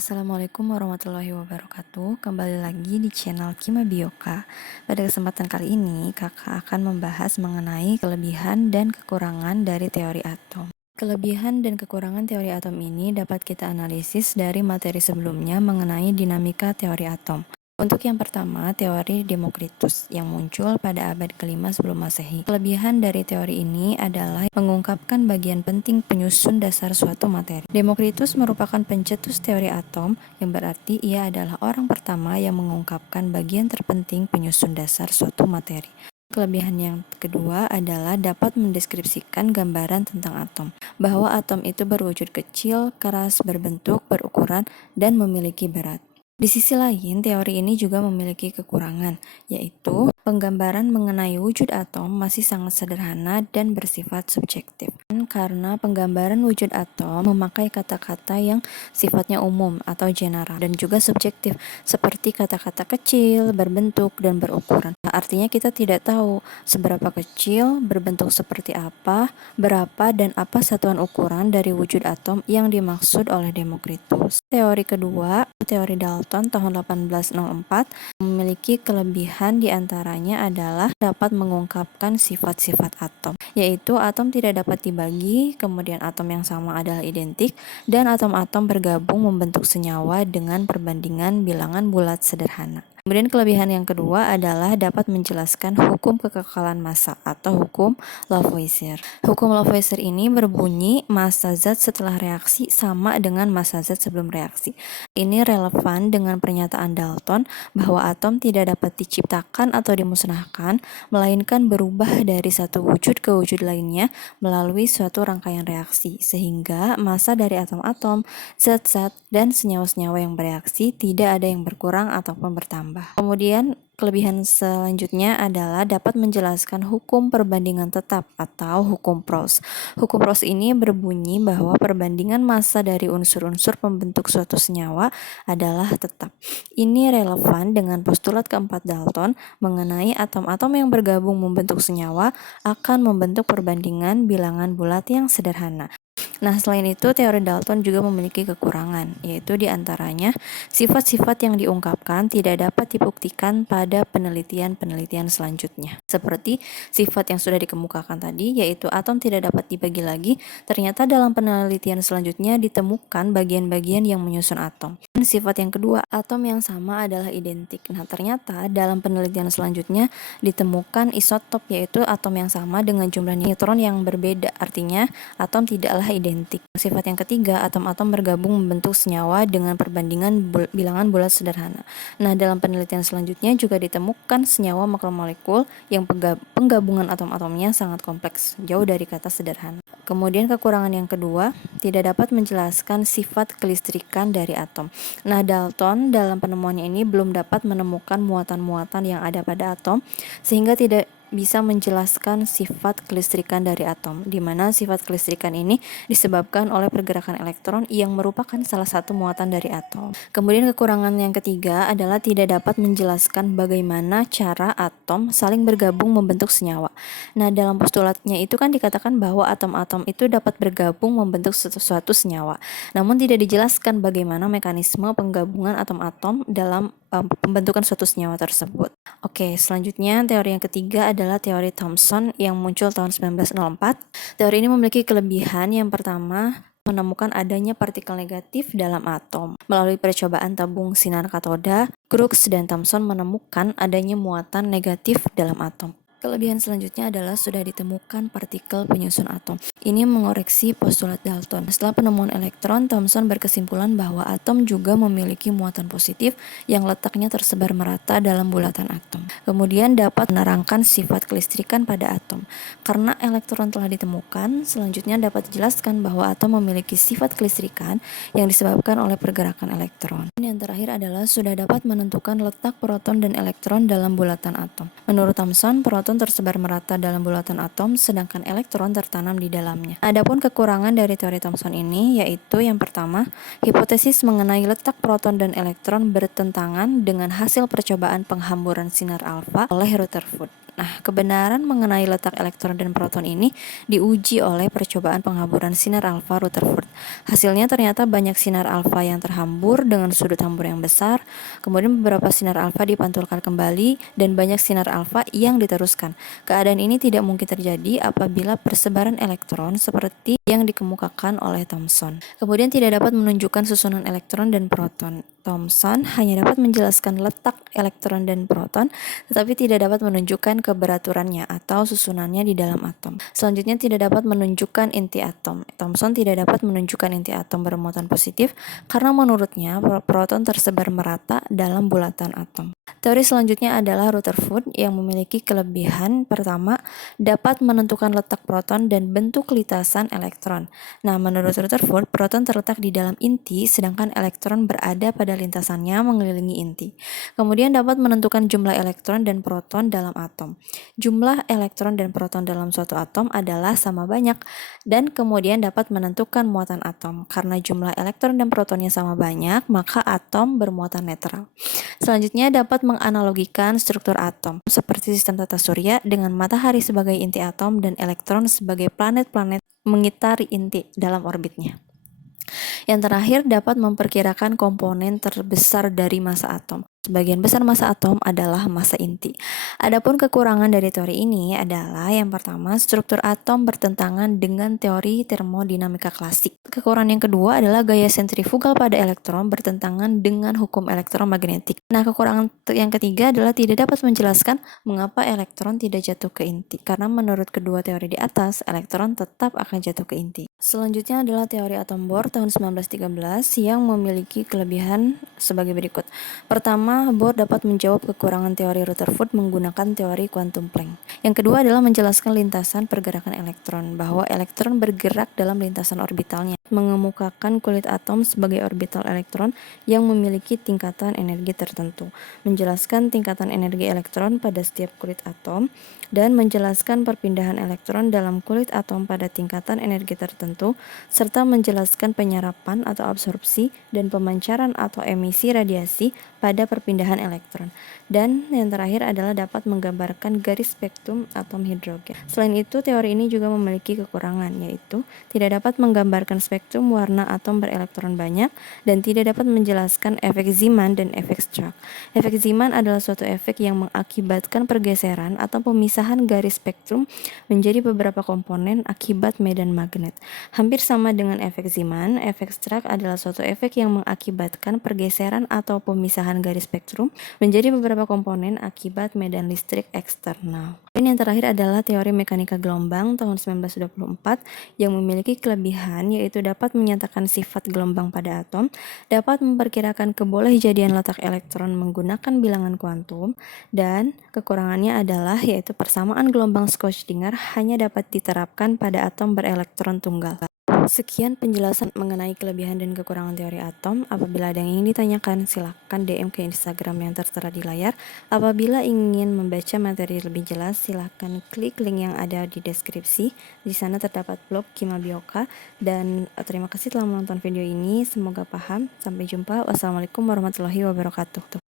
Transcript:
Assalamualaikum warahmatullahi wabarakatuh. Kembali lagi di channel Kima Bioka. Pada kesempatan kali ini, kakak akan membahas mengenai kelebihan dan kekurangan dari teori atom. Kelebihan dan kekurangan teori atom ini dapat kita analisis dari materi sebelumnya mengenai dinamika teori atom. Untuk yang pertama, teori Demokritus yang muncul pada abad kelima sebelum Masehi. Kelebihan dari teori ini adalah mengungkapkan bagian penting penyusun dasar suatu materi. Demokritus merupakan pencetus teori atom, yang berarti ia adalah orang pertama yang mengungkapkan bagian terpenting penyusun dasar suatu materi. Kelebihan yang kedua adalah dapat mendeskripsikan gambaran tentang atom, bahwa atom itu berwujud kecil, keras, berbentuk, berukuran, dan memiliki berat. Di sisi lain, teori ini juga memiliki kekurangan, yaitu penggambaran mengenai wujud atom masih sangat sederhana dan bersifat subjektif. Karena penggambaran wujud atom memakai kata-kata yang sifatnya umum atau general dan juga subjektif, seperti kata-kata kecil, berbentuk, dan berukuran. Artinya kita tidak tahu seberapa kecil, berbentuk seperti apa, berapa, dan apa satuan ukuran dari wujud atom yang dimaksud oleh Demokritus. Teori kedua, teori Dalton tahun 1804, memiliki kelebihan diantaranya adalah dapat mengungkapkan sifat-sifat atom, yaitu atom tidak dapat dibagi, kemudian atom yang sama adalah identik, dan atom-atom bergabung membentuk senyawa dengan perbandingan bilangan bulat sederhana. Kemudian kelebihan yang kedua adalah dapat menjelaskan hukum kekekalan massa atau hukum Lavoisier. Hukum Lavoisier ini berbunyi massa zat setelah reaksi sama dengan massa zat sebelum reaksi. Ini relevan dengan pernyataan Dalton bahwa atom tidak dapat diciptakan atau dimusnahkan, melainkan berubah dari satu wujud ke wujud lainnya melalui suatu rangkaian reaksi, sehingga massa dari atom-atom, zat-zat, dan senyawa-senyawa yang bereaksi tidak ada yang berkurang ataupun bertambah. Kemudian kelebihan selanjutnya adalah dapat menjelaskan hukum perbandingan tetap atau hukum Proust. Hukum Proust ini berbunyi bahwa perbandingan massa dari unsur-unsur pembentuk suatu senyawa adalah tetap. Ini relevan dengan postulat keempat Dalton mengenai atom-atom yang bergabung membentuk senyawa akan membentuk perbandingan bilangan bulat yang sederhana. Nah, selain itu, teori Dalton juga memiliki kekurangan, yaitu diantaranya sifat-sifat yang diungkapkan tidak dapat dibuktikan pada penelitian-penelitian selanjutnya. Seperti sifat yang sudah dikemukakan tadi, yaitu atom tidak dapat dibagi lagi, ternyata dalam penelitian selanjutnya ditemukan bagian-bagian yang menyusun atom. Dan sifat yang kedua, atom yang sama adalah identik. Nah, ternyata dalam penelitian selanjutnya ditemukan isotop, yaitu atom yang sama dengan jumlah neutron yang berbeda, artinya atom tidaklah identik. Sifat yang ketiga, atom-atom bergabung membentuk senyawa dengan perbandingan bilangan bulat sederhana. Nah, dalam penelitian selanjutnya juga ditemukan senyawa makromolekul yang penggabungan atom-atomnya sangat kompleks, jauh dari kata sederhana. Kemudian kekurangan yang kedua, tidak dapat menjelaskan sifat kelistrikan dari atom. Nah, Dalton dalam penemuannya ini belum dapat menemukan muatan-muatan yang ada pada atom, sehingga tidak bisa menjelaskan sifat kelistrikan dari atom, di mana sifat kelistrikan ini disebabkan oleh pergerakan elektron yang merupakan salah satu muatan dari atom. Kemudian kekurangan yang ketiga adalah tidak dapat menjelaskan bagaimana cara atom saling bergabung membentuk senyawa. Nah, dalam postulatnya itu kan dikatakan bahwa atom-atom itu dapat bergabung membentuk suatu senyawa. Namun tidak dijelaskan bagaimana mekanisme penggabungan atom-atom dalam pembentukan suatu senyawa tersebut. Oke, selanjutnya teori yang ketiga adalah teori Thomson yang muncul tahun 1904. Teori ini memiliki kelebihan yang pertama, menemukan adanya partikel negatif dalam atom. Melalui percobaan tabung sinar katoda, Crookes dan Thomson menemukan adanya muatan negatif dalam atom. Kelebihan selanjutnya adalah sudah ditemukan partikel penyusun atom. Ini mengoreksi postulat Dalton. Setelah penemuan elektron, Thomson berkesimpulan bahwa atom juga memiliki muatan positif yang letaknya tersebar merata dalam bulatan atom. Kemudian dapat menerangkan sifat kelistrikan pada atom. Karena elektron telah ditemukan, selanjutnya dapat dijelaskan bahwa atom memiliki sifat kelistrikan yang disebabkan oleh pergerakan elektron. Dan yang terakhir adalah sudah dapat menentukan letak proton dan elektron dalam bulatan atom. Menurut Thomson, proton tersebar merata dalam bulatan atom, sedangkan elektron tertanam di dalamnya. Adapun kekurangan dari teori Thomson ini yaitu yang pertama, hipotesis mengenai letak proton dan elektron bertentangan dengan hasil percobaan penghamburan sinar alfa oleh Rutherford. Nah, kebenaran mengenai letak elektron dan proton ini diuji oleh percobaan penghamburan sinar alfa Rutherford. Hasilnya ternyata banyak sinar alfa yang terhambur dengan sudut hambur yang besar, kemudian beberapa sinar alfa dipantulkan kembali, dan banyak sinar alfa yang diteruskan. Keadaan ini tidak mungkin terjadi apabila persebaran elektron seperti yang dikemukakan oleh Thomson. Kemudian tidak dapat menunjukkan susunan elektron dan proton. Thomson hanya dapat menjelaskan letak elektron dan proton, tetapi tidak dapat menunjukkan keberaturannya atau susunannya di dalam atom. Selanjutnya tidak dapat menunjukkan inti atom. Thomson tidak dapat menunjukkan inti atom bermuatan positif karena menurutnya proton tersebar merata dalam bulatan atom. Teori selanjutnya adalah Rutherford yang memiliki kelebihan pertama, dapat menentukan letak proton dan bentuk lintasan elektron. Nah, menurut Rutherford, proton terletak di dalam inti sedangkan elektron berada pada lintasannya mengelilingi inti. Kemudian dapat menentukan jumlah elektron dan proton dalam atom. Jumlah elektron dan proton dalam suatu atom adalah sama banyak dan kemudian dapat menentukan muatan atom. Karena jumlah elektron dan protonnya sama banyak, maka atom bermuatan netral. Selanjutnya dapat menganalogikan struktur atom seperti sistem tata surya dengan matahari sebagai inti atom dan elektron sebagai planet-planet mengitari inti dalam orbitnya. Yang terakhir dapat memperkirakan komponen terbesar dari massa atom. Sebagian besar massa atom adalah massa inti. Adapun kekurangan dari teori ini adalah yang pertama, struktur atom bertentangan dengan teori termodinamika klasik. Kekurangan yang kedua adalah gaya sentrifugal pada elektron bertentangan dengan hukum elektromagnetik. Nah, kekurangan yang ketiga adalah tidak dapat menjelaskan mengapa elektron tidak jatuh ke inti, karena menurut kedua teori di atas, elektron tetap akan jatuh ke inti. Selanjutnya adalah teori atom Bohr tahun 1913 yang memiliki kelebihan sebagai berikut. Pertama, Bohr dapat menjawab kekurangan teori Rutherford menggunakan teori kuantum Planck. Yang kedua adalah menjelaskan lintasan pergerakan elektron, bahwa elektron bergerak dalam lintasan orbitalnya, mengemukakan kulit atom sebagai orbital elektron yang memiliki tingkatan energi tertentu, menjelaskan tingkatan energi elektron pada setiap kulit atom, dan menjelaskan perpindahan elektron dalam kulit atom pada tingkatan energi tertentu, serta menjelaskan penyerapan atau absorpsi dan pemancaran atau emisi radiasi pada perpindahan elektron. Dan yang terakhir adalah dapat menggambarkan garis spektrum atom hidrogen. Selain itu, teori ini juga memiliki kekurangan, yaitu tidak dapat menggambarkan spektrum warna atom berelektron banyak dan tidak dapat menjelaskan efek Zeeman dan efek Stark. Efek Zeeman adalah suatu efek yang mengakibatkan pergeseran atau pemisahan garis spektrum menjadi beberapa komponen akibat medan magnet. Hampir sama dengan efek Zeeman, efek Stark adalah suatu efek yang mengakibatkan pergeseran atau pemisahan garis spektrum menjadi beberapa komponen akibat medan listrik eksternal. Dan yang terakhir adalah teori mekanika gelombang tahun 1924 yang memiliki kelebihan yaitu dapat menyatakan sifat gelombang pada atom, dapat memperkirakan kebolehjadian letak elektron menggunakan bilangan kuantum, dan kekurangannya adalah yaitu persamaan gelombang Schrödinger hanya dapat diterapkan pada atom berelektron tunggal. Sekian penjelasan mengenai kelebihan dan kekurangan teori atom. Apabila ada yang ingin ditanyakan, silakan DM ke Instagram yang tertera di layar. Apabila ingin membaca materi lebih jelas, silakan klik link yang ada di deskripsi. Di sana terdapat blog Kima Bioka. Dan terima kasih telah menonton video ini. Semoga paham. Sampai jumpa. Wassalamualaikum warahmatullahi wabarakatuh.